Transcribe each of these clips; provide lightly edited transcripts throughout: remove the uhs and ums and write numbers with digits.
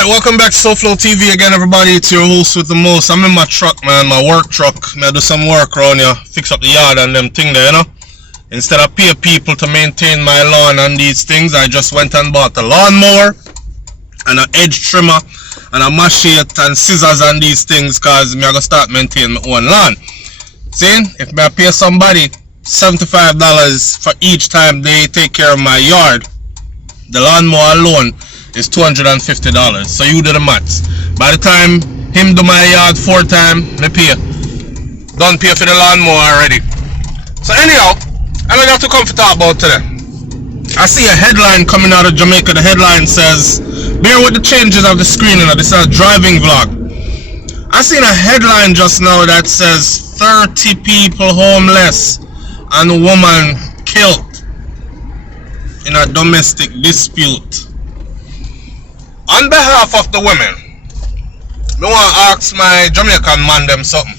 Alright, welcome back to SouFLoTV again, everybody. It's your host with the most. I'm in my truck, man, my work truck. I do some work around here, fix up the yard and them thing there, you know. Instead of pay people to maintain my lawn and these things, I just went and bought a lawnmower and an edge trimmer and a machete and scissors and these things, cause me I gotta start maintaining my own lawn. See, if I pay somebody $75 for each time they take care of my yard, the lawnmower alone is $250. So you do the maths. By the time him do my yard 4 times, me pay. Don't pay for the lawnmower already. So anyhow, I don't have to come to talk about today. I see a headline coming out of Jamaica. The headline says, bear with the changes of the screen, and this is a driving vlog. I seen a headline just now that says 30 people homeless and a woman killed in a domestic dispute. On behalf of the women, I want to ask my Jamaican man them something.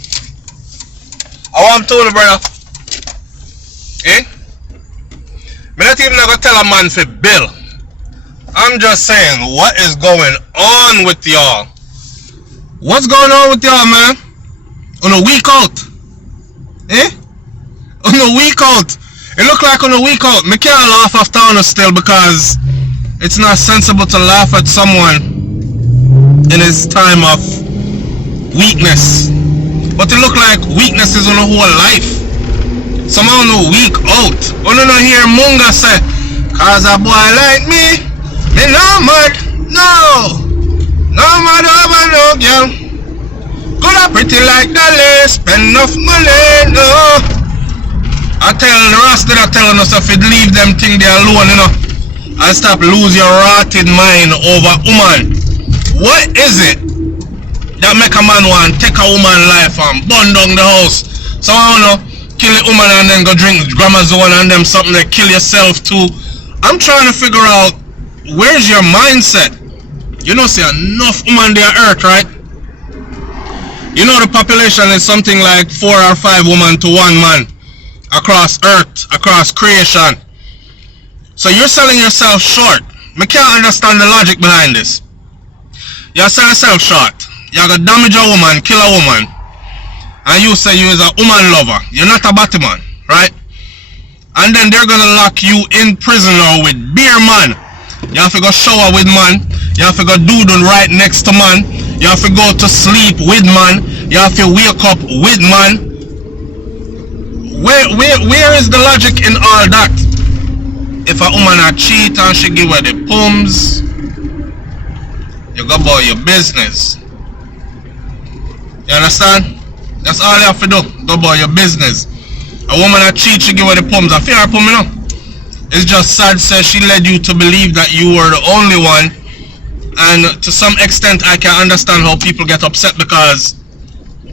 I want to tell you, brother. Eh? Me not even gonna tell a man for bill. I'm just saying, what is going on with y'all? What's going on with y'all, man? On a week out. Eh? On a week out. It look like on a week out. Me can't laugh after honor still because it's not sensible to laugh at someone in his time of weakness. But it look like weakness is on a whole life. Someone on a week out. I don't hear Munga say, cause a boy like me no mad, no. No mad over no girl. Coulda pretty like Dolly, spend enough money, no. I tell the Rasta that telling us if it leave them thing there alone, you know. And stop lose your rotted mind over woman. What is it that make a man want take a woman life and burn down the house? So I don't know, kill a woman and then go drink Gramazone and them something that kill yourself too. I'm trying to figure out where's your mindset. You know, see enough woman there earth, right? You know the population is something like 4 or 5 women to 1 man across earth, across creation. So you're selling yourself short. I can't understand the logic behind this. You're selling yourself short. You're gonna damage a woman, kill a woman, and you say you is a woman lover. You're not a batty man, right? And then they're gonna lock you in prison or with beer man. You have to go shower with man. You have to go doodle right next to man. You have to go to sleep with man. You have to wake up with man. Where is the logic in all that? If a woman a cheat and she give her the pums, you go about your business. You understand? That's all you have to do. Go about your business. A woman a cheat, she give her the pums. I feel her pum, you know. It's just sad, says she led you to believe that you were the only one. And to some extent, I can understand how people get upset because,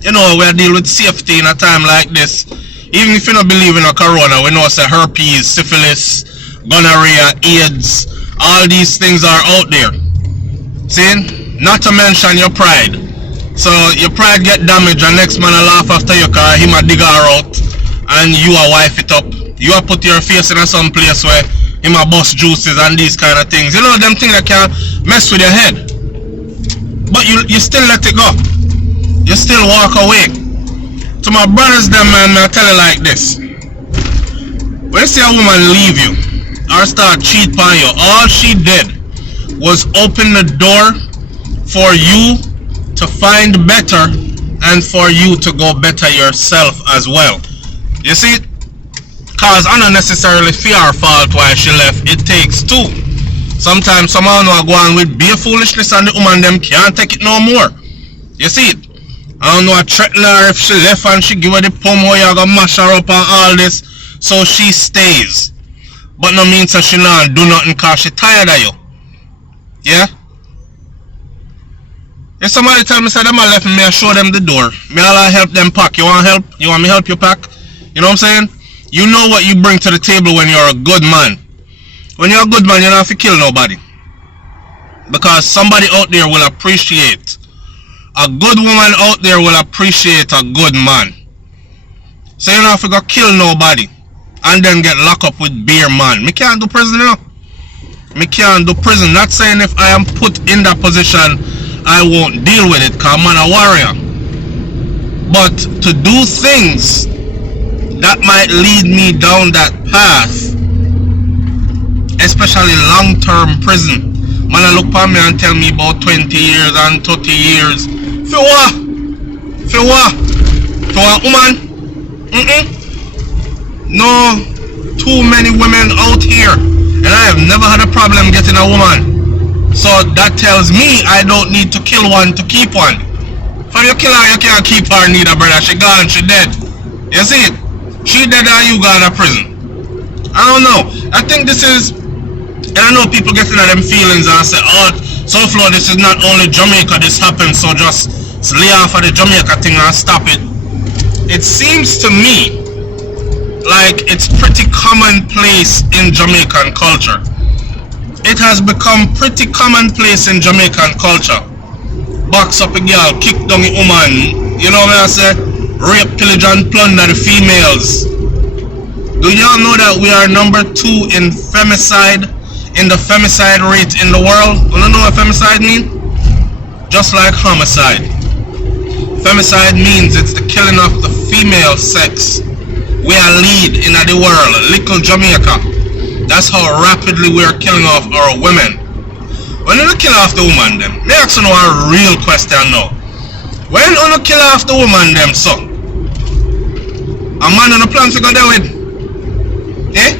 you know, we deal with safety in a time like this. Even if you don't believe in a corona, we know it's a herpes, syphilis, gonorrhea, AIDS, all these things are out there. See? Not to mention your pride. So your pride get damaged and next man a laugh after your car, him a dig her out and you a wife it up. You a put your face in some place where him a bust juices and these kind of things. You know them things that can mess with your head. But you still let it go. You still walk away. To my brothers them, man, I tell you like this. When you see a woman leave you or start cheat on you, all she did was open the door for you to find better and for you to go better yourself as well. You see, cause I don't necessarily fear her fault why she left. It takes 2. Sometimes someone will go on with bare foolishness and the woman them can't take it no more. You see it? I don't know, I threaten her if she left and she give her the pum or you gonna mash her up and all this. So she stays. But no means that she not do nothing cause she tired of you. Yeah? If somebody tell me say them a left me, I show them the door. Me all help them pack. You want help? You want me help you pack? You know what I'm saying? You know what you bring to the table when you're a good man. When you're a good man, you don't have to kill nobody. Because somebody out there will appreciate. A good woman out there will appreciate a good man. So you don't have to go kill nobody and then get locked up with beer man. Me can't do prison, you know. me can't do prison. Not saying if I am put in that position, I won't deal with it, because I'm a warrior. But to do things that might lead me down that path, especially long-term prison. Man, I look for me and tell me about 20 years and 30 years. For what? For what? For a woman? No, too many women out here, and I have never had a problem getting a woman. So that tells me I don't need to kill one to keep one. For you kill her, you can't keep her neither, brother. She gone, she dead. You see it? She dead and you gone to prison. I don't know. I think this is, and I know people getting at them feelings and say, oh, SouFLo, this is not only Jamaica, this happens, so just lay off of the Jamaica thing and stop it. It seems to me like it's pretty commonplace in Jamaican culture. It has become pretty commonplace in Jamaican culture. Box up a girl, kick down a woman, you know what I say? Rape, pillage and plunder the females. Do y'all know that we are number 2 in femicide, in the femicide rate in the world? You don't know what femicide mean? Just like homicide. Femicide means it's the killing of the female sex. We are lead in the world, little Jamaica. That's how rapidly we are killing off our women. When you kill off the woman them, me ask you a real question now. When you kill off the woman them, so a man on the plan to go there with? Eh?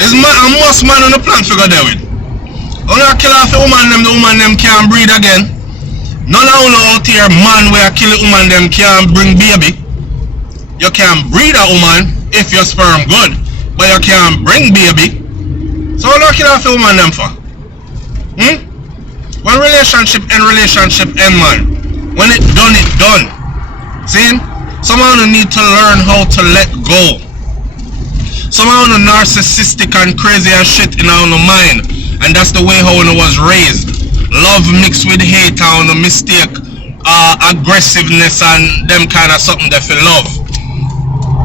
Is man a most man on the plan to go there with? When you kill off the woman them can't breed again. None of you out here, man, where kill the woman them can't bring baby. You can breed a woman if your sperm good, but you can't bring baby. So what you kill off the woman them for? When relationship end, man. When it done. See? Someone who need to learn how to let go. Someone who narcissistic and crazy and shit in our mind. And that's the way how one was raised. Love mixed with hate and a mistake aggressiveness and them kind of something that feel love.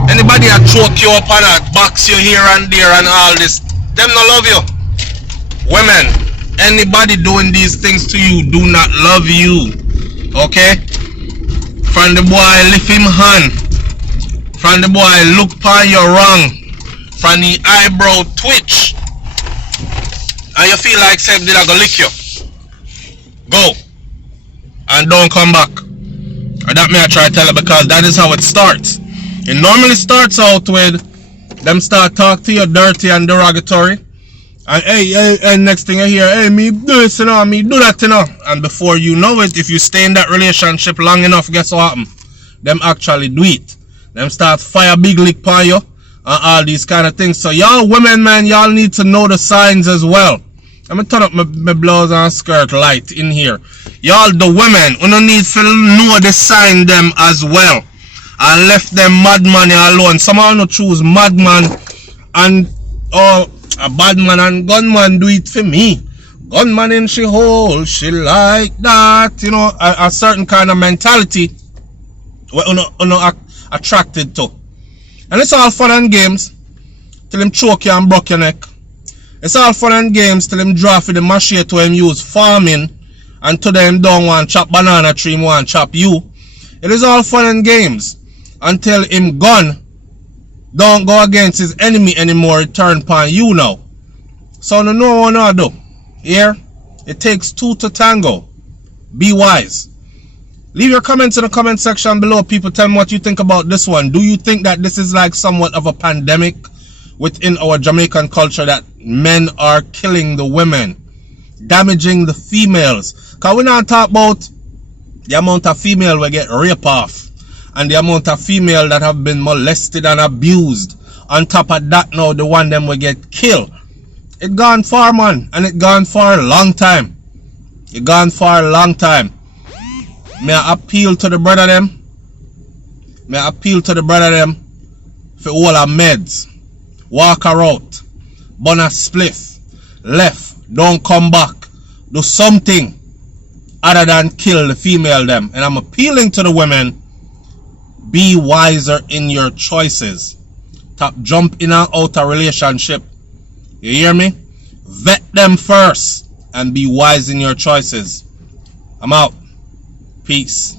Anybody that choke you up and that box you here and there and all this, them not love you. Women, anybody doing these things to you do not love you. Okay? From the boy lift him hand. From the boy look upon you wrong. From the eyebrow twitch. And you feel like Seb did I go lick you. Go. And don't come back. And that may I try to tell you, because that is how it starts. It normally starts out with them start talk to you dirty and derogatory. And hey, next thing you hear, hey, me do this, you know, me do that, you know. And before you know it, if you stay in that relationship long enough, guess what happen? Them actually do it. Them start fire big lick on you and all these kind of things. So y'all women, man, y'all need to know the signs as well. I'm gonna turn up my blouse and skirt light in here. Y'all, the women, you don't need to know the sign them as well. And left them madman alone. Someone who choose madman and a bad man and gunman do it for me. Gunman in she hole, she like that. You know, a certain kind of mentality we're not attracted to. And it's all fun and games till him choke you and broke your neck. It's all fun and games till him draw for the machete to him use farming, and to them don't want chop banana tree, him want chop you. It is all fun and games until him gun don't go against his enemy anymore, it turn upon you now. So no know what I do. Here, it takes 2 to tango. Be wise. Leave your comments in the comment section below. People, tell me what you think about this one. Do you think that this is like somewhat of a pandemic within our Jamaican culture, that men are killing the women, damaging the females? Because we not talk about the amount of female we get raped off and the amount of female that have been molested and abused. On top of that, now the one them will get killed. It gone far, man, and it gone for a long time. It gone for a long time. May I appeal to the brother them? May I appeal to the brother them for all our meds. Walk her out. Burn a spliff. Left. Don't come back. Do something other than kill the female them. And I'm appealing to the women. Be wiser in your choices. Stop jump in and out a relationship. You hear me? Vet them first and be wise in your choices. I'm out. Peace.